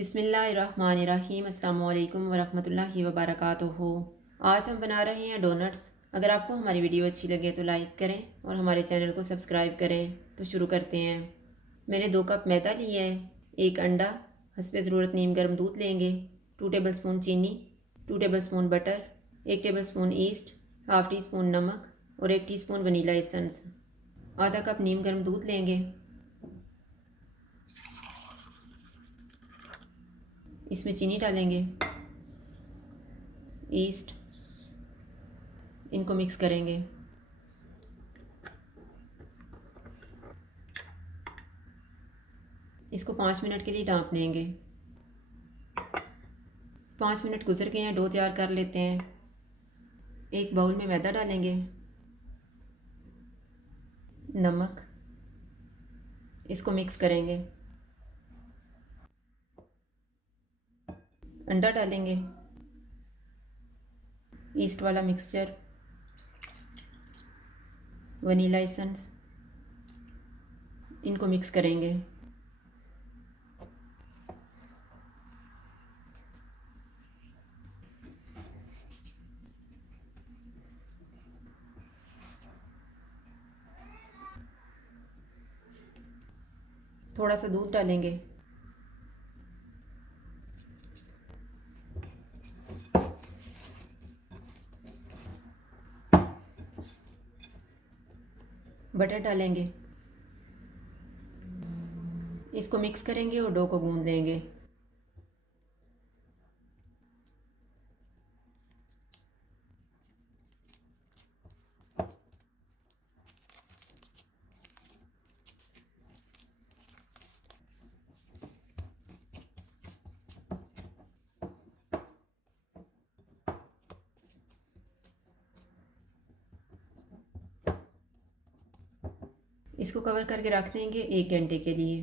बिस्मिल्लाहिर्रहमानिर्रहीम अस्सलाम वालेकुम वरहमतुल्लाहि वबरकातुहू। आज हम बना रहे हैं डोनट्स। अगर आपको हमारी वीडियो अच्छी लगे तो लाइक करें और हमारे चैनल को सब्सक्राइब करें। तो शुरू करते हैं। मैंने 2 कप मैदा लिया है, 1 अंडा, हस्बे ज़रूरत नीम गर्म दूध लेंगे, 2 टेबल स्पून चीनी, 2 table spoon butter, 1 table spoon east, half tea spoon नमक और 1 टीस्पून वनीला एसेंस। आधा कप नीम गर्म दूध लेंगे, इसमें चीनी डालेंगे, ईस्ट, इनको मिक्स करेंगे। इसको 5 मिनट के लिए ढाँप देंगे। 5 मिनट गुजर गए हैं, डो तैयार कर लेते हैं। एक बाउल में मैदा डालेंगे, नमक, इसको मिक्स करेंगे, अंडा डालेंगे, ईस्ट वाला मिक्सचर, वनीला एसेंस, इनको मिक्स करेंगे। थोड़ा सा दूध डालेंगे, बटर डालेंगे, इसको मिक्स करेंगे और डो को गूंद लेंगे। इसको कवर करके रख देंगे 1 घंटे के लिए।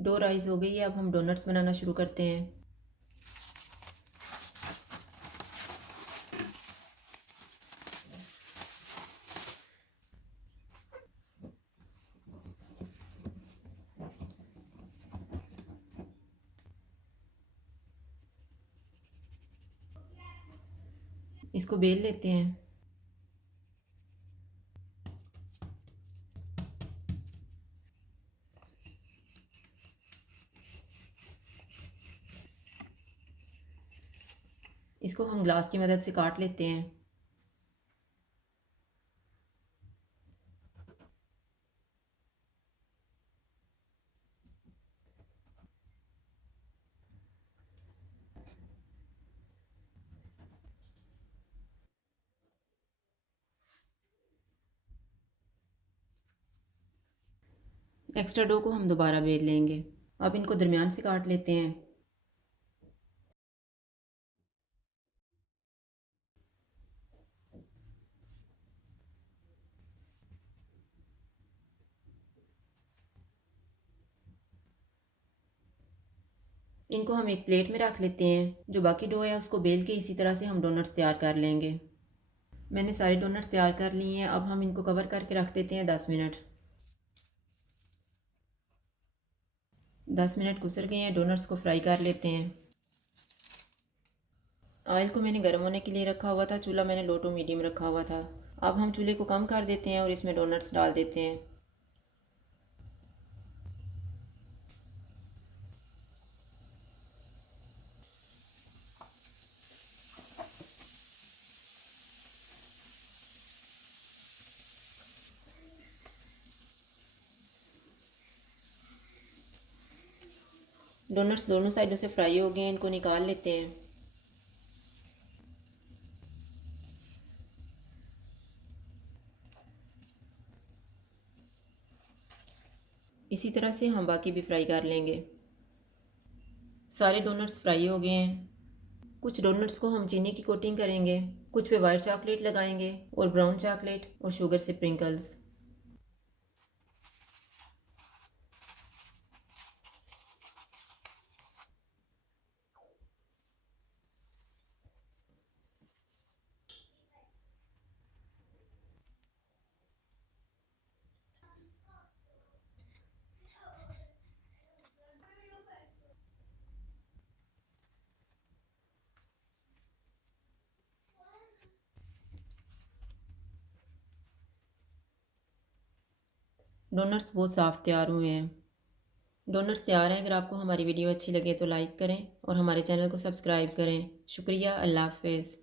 डो राइस हो गई है, अब हम डोनट्स बनाना शुरू करते हैं। इसको बेल लेते हैं। इसको हम ग्लास की मदद से काट लेते हैं। एक्स्ट्रा डो को हम दोबारा बेल लेंगे। अब इनको दरमियान से काट लेते हैं। इनको हम एक प्लेट में रख लेते हैं। जो बाकी डो है उसको बेल के इसी तरह से हम डोनट्स तैयार कर लेंगे। मैंने सारे डोनट्स तैयार कर लिए हैं। अब हम इनको कवर करके रख देते हैं 10 मिनट। 10 मिनट गुजर गए हैं, डोनट्स को फ्राई कर लेते हैं। ऑयल को मैंने गर्म होने के लिए रखा हुआ था, चूल्हा मैंने लो टू मीडियम रखा हुआ था। अब हम चूल्हे को कम कर देते हैं और इसमें डोनट्स डाल देते हैं। डोनट्स दोनों साइडों से फ्राई हो गए हैं, इनको निकाल लेते हैं। इसी तरह से हम बाकी भी फ्राई कर लेंगे। सारे डोनट्स फ्राई हो गए हैं। कुछ डोनट्स को हम चीनी की कोटिंग करेंगे, कुछ पे वाइट चॉकलेट लगाएंगे और ब्राउन चॉकलेट और शुगर स्प्रिंकल्स। डोनट्स बहुत साफ़ तैयार हुए हैं। डोनट्स तैयार हैं। अगर आपको हमारी वीडियो अच्छी लगे तो लाइक करें और हमारे चैनल को सब्सक्राइब करें। शुक्रिया। अल्लाह हाफ़िज़।